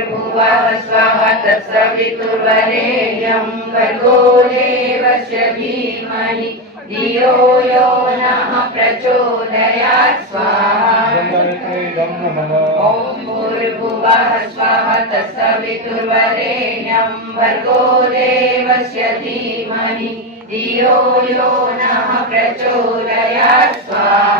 भूर्भुवः स्वः तत्सवितुर्वरेण्यं भर्गो देवस्य धीमहि। धियो यो नः प्रचोदयात् स्वाहा। ॐ भूर्भुवः स्वः तत्सवितुर्वरेण्यं भर्गो देवस्य धीमहि। धियो यो नः प्रचोदयात् स्वाहा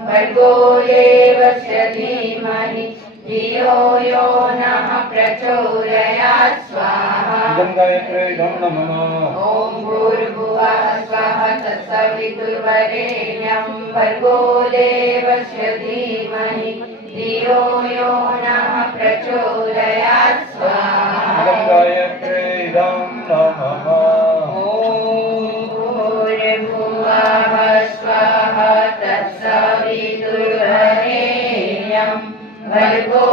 भर्गो देवस्य धीमहि धियो यो नः प्रचोदयात् स्वाहा। गङ्गायत्रीदं नमः। ॐ भूर्भुवः स्वः तत्सवितुर्वरेण्यं। भर्गो देवस्य धीमहि धियो यो नः प्रचोदयात् स्वाहा। गङ्गायत्रीदं नमः। ॐ भूर्भुवः स्वः भर्गो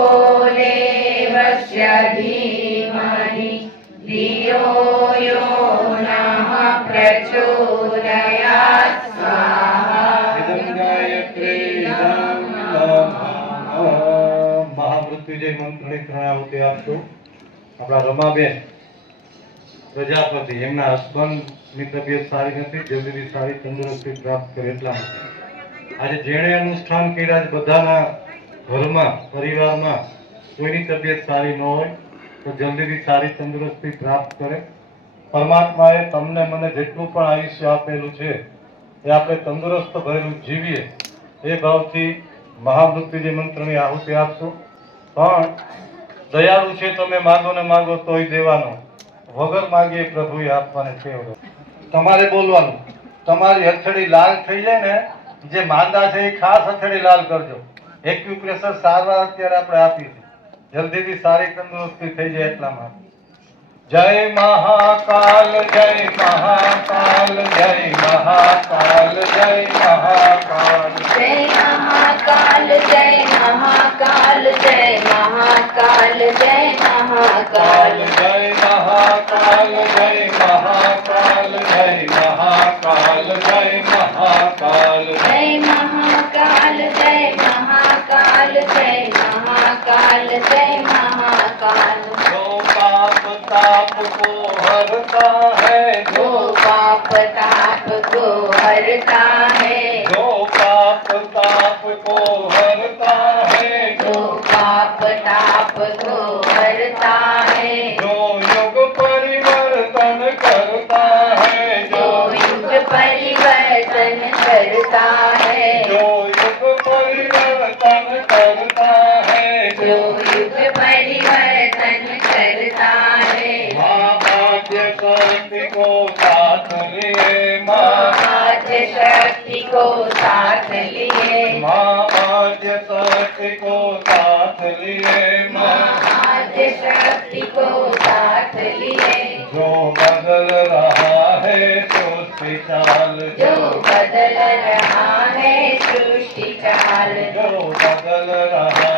देवस्य धीमहि धियो यो नः प्रचोदयात् स्वाहा ગંગાયત્રીદં નમઃ મહામૃત્યુંજય મંત્રની ત્રણ આહુતિ આપશું આપણા રમાબેન પ્રજાપતિ એમના હસબન્ડની તબિયત સારી નથી જલ્દીથી સારી તંદુરસ્તી પ્રાપ્ત કરે એટલા માટે આજે જેણે અનુષ્ઠાન કર્યા છે બધાના ઘરમાં, પરિવારમાં કોઈની તબિયત સારી ન હોય, તો જલ્દીથી સારી તંદુરસ્તી પ્રાપ્ત કરે. પરમાત્માએ તમને મને જેટલું પણ આયુષ્ય આપેલું છે, એ આપણે તંદુરસ્ત ભરેલું જીવીએ, એ ભાવથી મહામૃત્યુજી મંત્રની આહુતિ આપશું. પણ દયાળુ છે તમે માગો ને માગો તોય દેવાનો. વગર માગીએ પ્રભુએ આપવાને છે તમારે બોલવાનું. તમારી હથેળી લાલ થઈ જાય ને, જે માંદા છે એ ખાસ હથેળી લાલ કરજો. એક્યુપ્રેશર સારવાર અત્યારે આપણે આપી છે જલ્દીથી સારી તંદુરસ્તી થઈ જાય એટલા માટે જય મહાકાલ જય મહાકાલ જય મહાકાલ જય મહાકાલ જય મહાકાલ જય મહાકાલ ताप को हरता है। जो पाप ताप को हरता है। जो पाप ताप को हरता है। जो पाप ताप को हरता है। जो युग परिवर्तन करता है। जो युग परिवर्तन करता है। जो युग परिवर्तन करता है को साथ लिए। माँ भाग्य शक्ति को साथ लिए। माँ आद्य शक्ति को साथ लिए। जो बदल रहा है सृष्टि चाल जो बदल रहा है सृष्टि चाल जो बदल रहा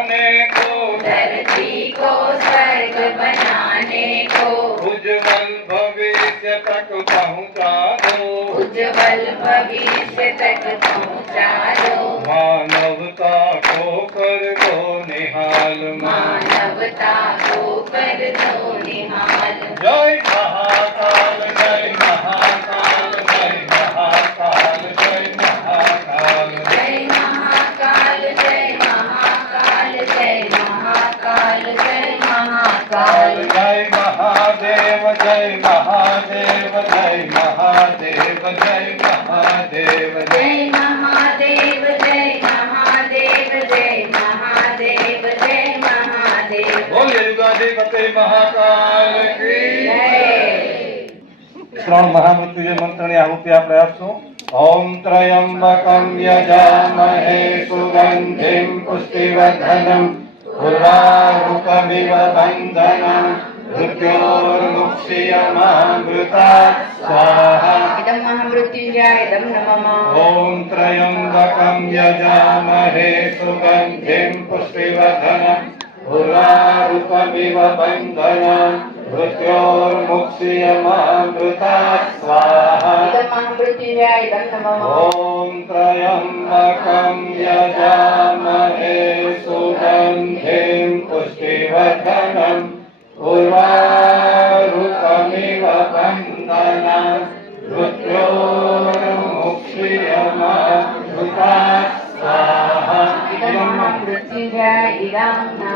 बनाने को। धरती को स्वर्ग बनाने को। उज्जवल भविष्य तक पहुँचा दो। उज्जवल भविष्य तक पहुँचा दो। मानवता को कर दो निहाल। मानवता को कर दो निहाल। जय महाकाल जय महाकाल। जय महादेव जय महादेव जय महादेव जय महादेव जय महादेव जय महादेव बोले युगा देवते महाकाल की ત્રણ મહામૃત્યુજય મંત્રની આહુતિ આપણે આપશું ઓમ ત્રયંબકમ યજામહે સુગંધિમ પુષ્ટિવર્ધનમ પુરાહુકમિવ બંધનમ मृत्योर्मुक्ष्यमामृता स्वाहा। इदं महामृत्युञ्जाय इदं नमः ॐ त्रयम्बकं यजामहे सुगन्धिं पुष्टिवर्धनम् पुरारूपमिव बन्धनम् मृत्योर्मुक्ष्यमामृता स्वाहा। ॐ त्रयम्बकं यजा Yeah.